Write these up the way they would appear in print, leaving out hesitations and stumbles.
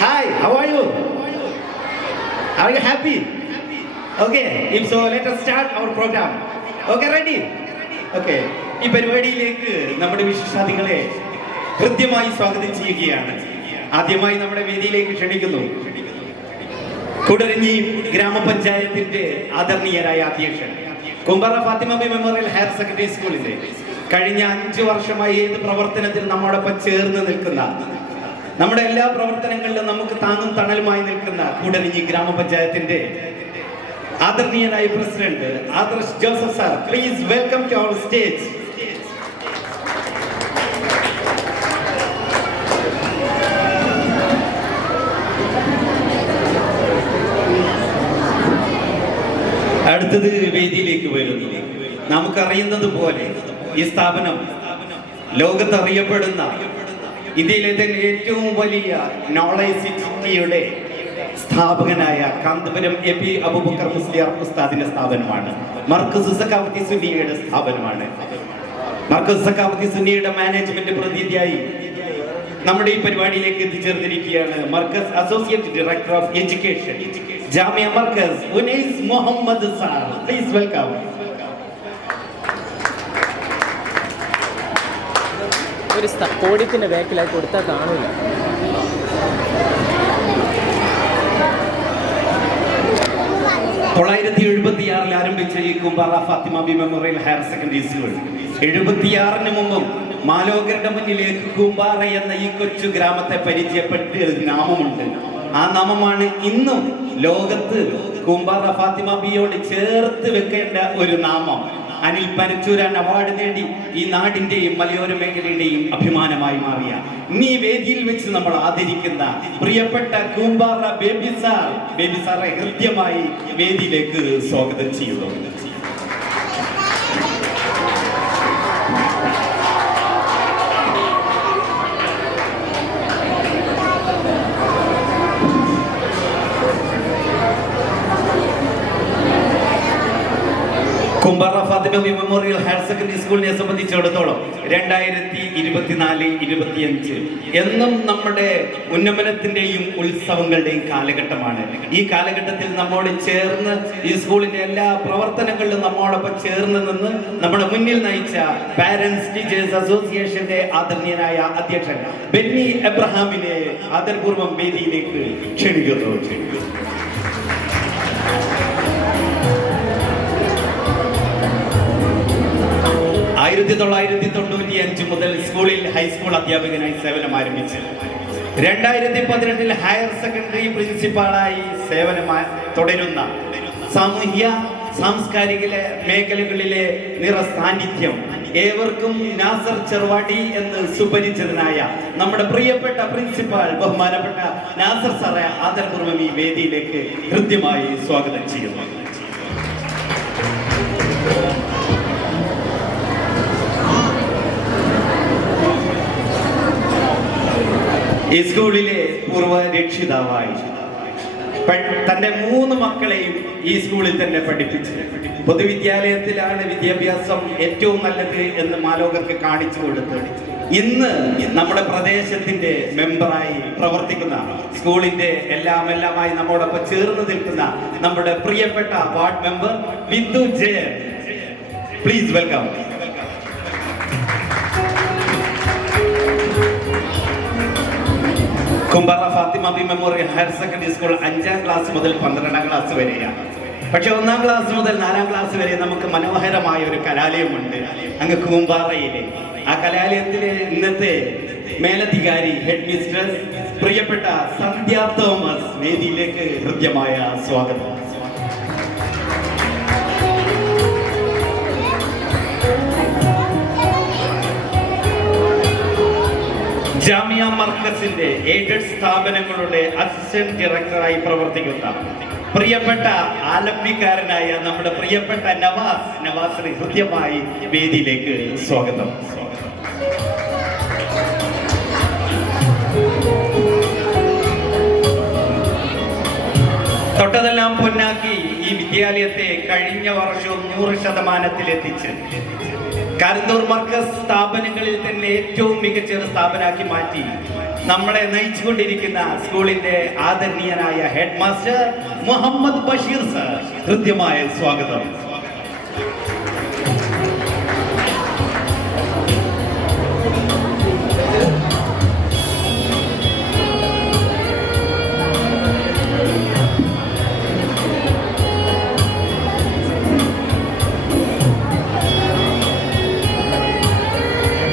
Hi, how are you? Are you happy? Okay, if so, let us start our program. Okay, ready? Okay. ഈ പരിപാടിയിലേക്ക് നമ്മുടെ വിശിഷ്ടാതിഥികളെ ഹൃദ്യമായി സ്വാഗതം ചെയ്യുകയാണ്. ആദ്യമായി നമ്മുടെ വേദിയിലേക്ക് ക്ഷണിക്കുന്നു കൂടരഞ്ഞി ഗ്രാമപഞ്ചായത്തിന്റെ ആദരണീയരായ അധ്യക്ഷൻ, Kumpara Fathima Bi memorial higher secondary സ്കൂളിന്റെ കഴിഞ്ഞ 5 വർഷമായി ഏത് പ്രവർത്തനത്തിൽ നമ്മോടൊപ്പം ചേർന്ന് നിൽക്കുന്ന, നമ്മുടെ എല്ലാ പ്രവർത്തനങ്ങളിലും നമുക്ക് താങ്ങും തണലുമായി നിൽക്കുന്ന കൂടരഞ്ഞി ഗ്രാമപഞ്ചായത്തിന്റെ ആദരണീയനായ president Adarsh Joseph sir, please welcome to our stage. അടുത്തത് വേദിയിലേക്ക് വരുന്നു. നമുക്കറിയുന്നത് പോലെ ഈ സ്ഥാപനം ലോകത്തറിയപ്പെടുന്ന ഇന്ത്യയിലെ തന്നെ ഏറ്റവും വലിയ നോളജ് സിറ്റിയുടെ സ്ഥാപകനായ കാന്തപുരം AP അബൂബക്കർ മുസ്ലിയാർ ഉസ്താദിന്റെ സ്ഥാപനമാണ്. മർക്കസ് സഖാവത്തി സുന്നിയുടെ സ്ഥാപനമാണ്. മർക്കസ് സഖാവത്തി സുന്നിയുടെ മാനേജ്മെന്റ് പ്രതിനിധിയായി നമ്മുടെ ഈ പരിപാടിയിലേക്ക് എത്തിച്ചേർന്നിരിക്കുകയാണ് Markaz associate director of education Jamia Markaz Unais Muhammad sir. Please welcome. ഒരു പോഡിയത്തിന്റെ ബാക്കിലായി കൊടുത്താൽ കാണൂല. ആരംഭിച്ച ഈ Kumpara Fathima Bi memorial higher secondary school 76 മുമ്പും മാലോകരുടെ മുന്നിലേക്ക് കുമ്പാറ എന്ന ഈ കൊച്ചു ഗ്രാമത്തെ പരിചയപ്പെട്ട് നാമമുണ്ട്. ആ നാമമാണ് ഇന്നും ലോകത്ത് കുമ്പാറ ഫാത്തിമ ബിയോട് ചേർത്ത് വെക്കേണ്ട ഒരു നാമം. അനിൽ പനച്ചൂരാൻ അവാർഡ് നേടി ഈ നാടിന്റെയും മലയോര മേഖലയുടെയും അഭിമാനമായി മാറിയ ഈ വേദിയിൽ വെച്ച് നമ്മൾ ആദരിക്കുന്ന പ്രിയപ്പെട്ട കുമ്പാറ ബേബി സാറെ ഹൃദ്യമായി വേദിയിലേക്ക് സ്വാഗതം ചെയ്യുന്നു. Kumbara Fathima memorial higher secondary സ്കൂളിനെ സംബന്ധിച്ചിടത്തോളം 2024-25 എന്നും നമ്മുടെ ഉന്നമനത്തിന്റെയും ഉത്സവങ്ങളുടെയും കാലഘട്ടമാണ്. ഈ കാലഘട്ടത്തിൽ നമ്മോട് ചേർന്ന് ഈ സ്കൂളിന്റെ എല്ലാ പ്രവർത്തനങ്ങളിലും നമ്മോടൊപ്പം ചേർന്ന് നിന്ന് നമ്മുടെ മുന്നിൽ നയിച്ച പാരന്റ്സ് ടീച്ചേഴ്സ് അസോസിയേഷന്റെ ആദരണീയനായ അധ്യക്ഷൻ ബെന്നി എബ്രഹാമിനെ ആദരപൂർവ്വം വേദിയിലേക്ക് ക്ഷണിക്കുന്നു. 1995 മുതൽ സ്കൂളിൽ ഹൈസ്കൂൾ അധ്യാപകനായി സേവനം ആരംഭിച്ചു. 2018 ഹയർ സെക്കൻഡറി പ്രിൻസിപ്പാളായി സേവനം തുടരുന്ന സാമൂഹ്യ സാംസ്കാരിക മേഖലകളിലെ നിറസാന്നിധ്യം ഏവർക്കും നാസർ ചെറുവാടി എന്ന് സുപരിചിതനായ നമ്മുടെ പ്രിയപ്പെട്ട പ്രിൻസിപ്പാൾ ബഹുമാനപ്പെട്ട നാസർ സാറെ ആദരപൂർവ്വം ഈ വേദിയിലേക്ക് കൃത്യമായി സ്വാഗതം ചെയ്യുന്നു. ഈ സ്കൂളിലെ പൂർവ്വ രക്ഷിതാവായി തന്റെ 3 മക്കളെയും ഈ സ്കൂളിൽ തന്നെ പഠിപ്പിച്ചു. പൊതുവിദ്യാലയത്തിലാണ് വിദ്യാഭ്യാസം ഏറ്റവും നല്ലത് എന്ന് മാലോകർക്ക് കാണിച്ചു കൊടുത്ത് ഇന്ന് നമ്മുടെ പ്രദേശത്തിന്റെ മെമ്പറായി പ്രവർത്തിക്കുന്ന, സ്കൂളിന്റെ എല്ലാമായി നമ്മോടൊപ്പം ചേർന്ന് നിൽക്കുന്ന നമ്മുടെ പ്രിയപ്പെട്ട ward member Bindu Jayan, please welcome. Kumpara Fathima Bi memorial higher secondary school 5ാം ക്ലാസ് മുതൽ 12ാം ക്ലാസ് വരെയാണ്. പക്ഷെ 1ാം ക്ലാസ് മുതൽ 4ാം ക്ലാസ് വരെ നമുക്ക് മനോഹരമായ ഒരു കലാലയമുണ്ട് അങ്ങ് കൂമ്പാറയിലെ. ആ കലാലയത്തിലെ ഇന്നത്തെ മേലധികാരി ഹെഡ് മിസ്ട്രസ് പ്രിയപ്പെട്ട സന്ധ്യ തോമസ് വേദിയിലേക്ക് ഹൃദ്യമായ സ്വാഗതം. ജാമിയ മർക്കസിന്റെ എയ്ഡഡ് സ്ഥാപനങ്ങളുടെ അസിസ്റ്റന്റ് ഡയറക്ടറായി പ്രവർത്തിക്കുന്ന പ്രിയപ്പെട്ട ആലംബിക്കാരനായ നമ്മുടെ പ്രിയപ്പെട്ട നവാസിനെ ഹൃദ്യമായി വേദിയിലേക്ക് സ്വാഗതം. തൊട്ടതെല്ലാം പൊന്നാക്കി ഈ വിദ്യാലയത്തെ കഴിഞ്ഞ വർഷവും 100% എത്തിച്ച് കാരന്തൂർ മർക്കസ് സ്ഥാപനങ്ങളിൽ തന്നെ ഏറ്റവും മികച്ച ഒരു സ്ഥാപനമാക്കി മാറ്റി നമ്മളെ നയിച്ചുകൊണ്ടിരിക്കുന്ന സ്കൂളിന്റെ ആദരണീയനായ head master Muhammad Basheer sir, ഹൃദ്യമായ സ്വാഗതം.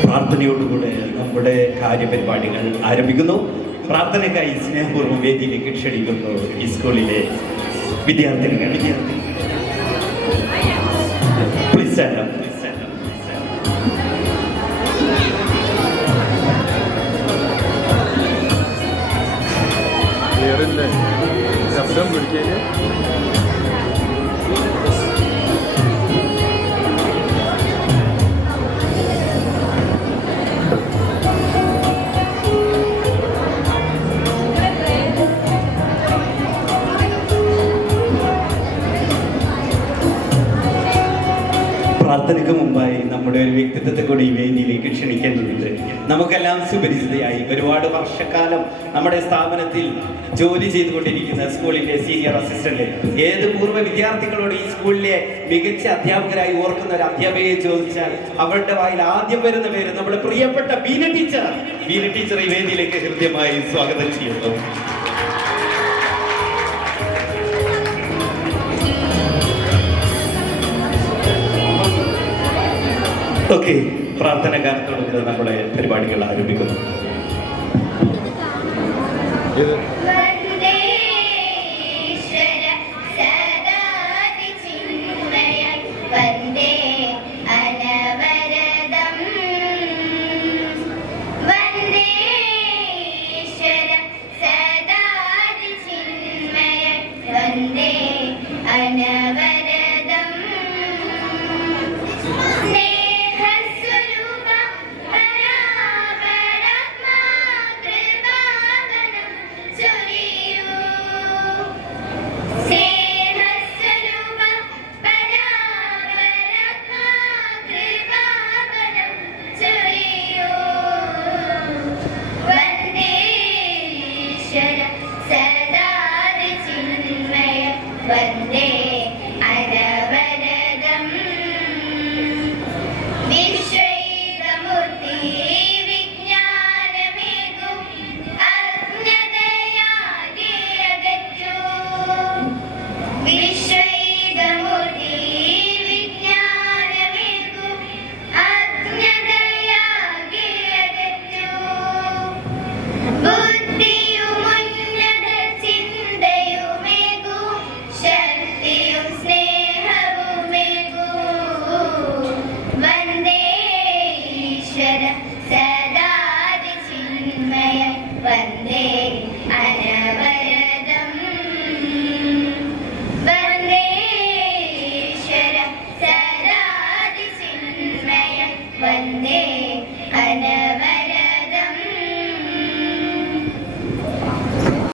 പ്രാർത്ഥനയോടുകൂടെ നമ്മുടെ കാര്യപരിപാടികൾ ആരംഭിക്കുന്നു. പ്രാർത്ഥനയ്ക്കായി സ്നേഹപൂർവ്വം വേദിയിലേക്ക് ക്ഷണിക്കുന്നു ഈ സ്കൂളിലെ വിദ്യാർത്ഥിനികൾ. Please stand up. ശബ്ദം പിടിക്കല് പ്രാർത്ഥനയ്ക്ക് മുമ്പായി നമ്മുടെ ഒരു വ്യക്തിത്വത്തെ കൂടി ഈ വേദിയിലേക്ക് ക്ഷണിക്കേണ്ടതുണ്ട്. നമുക്കെല്ലാം സുപരിചിതയായി ഒരുപാട് വർഷക്കാലം നമ്മുടെ സ്ഥാപനത്തിൽ ജോലി ചെയ്തുകൊണ്ടിരിക്കുന്ന സ്കൂളിന്റെ സീനിയർ അസിസ്റ്റന്റ്, ഏത് പൂർവ്വ വിദ്യാർത്ഥികളോട് ഈ സ്കൂളിലെ മികച്ച അധ്യാപകരായി ഓർക്കുന്ന ഒരു അധ്യാപകയെ ചോദിച്ചാൽ അവരുടെ വായിൽ ആദ്യം വരുന്ന പേര് നമ്മുടെ പ്രിയപ്പെട്ട ബീന ടീച്ചർ. ബീന ടീച്ചർ ഈ വേദിയിലേക്ക് ഹൃദ്യമായി സ്വാഗതം ചെയ്യുന്നു. ഓക്കെ, പ്രാർത്ഥന ഗാനത്തോടുകൂടെ നമ്മുടെ പരിപാടികൾ ആരംഭിക്കുന്നു. വന്ദേ അനവരതം വിശ്വൈകമൂർത്തി വിജ്ഞാനമേകും അജ്ഞതയാകെ അകറ്റൂ. വിശ്വൈകമൂർത്തി വിജ്ഞാനമേകും അജ്ഞതയാകെ അകറ്റൂ. ബുദ്ധിയുമുന്നത ചിന്തയുമേകൂ, ശക്തിയും സ്നേഹവുമേകൂ. വന്ദേ ഈശ്വര സദാതി ചിന്മയ വന്ദേ അനവരതം. വന്ദേ ഈശ്വര സദാതി ചിന്മയ വന്ദേ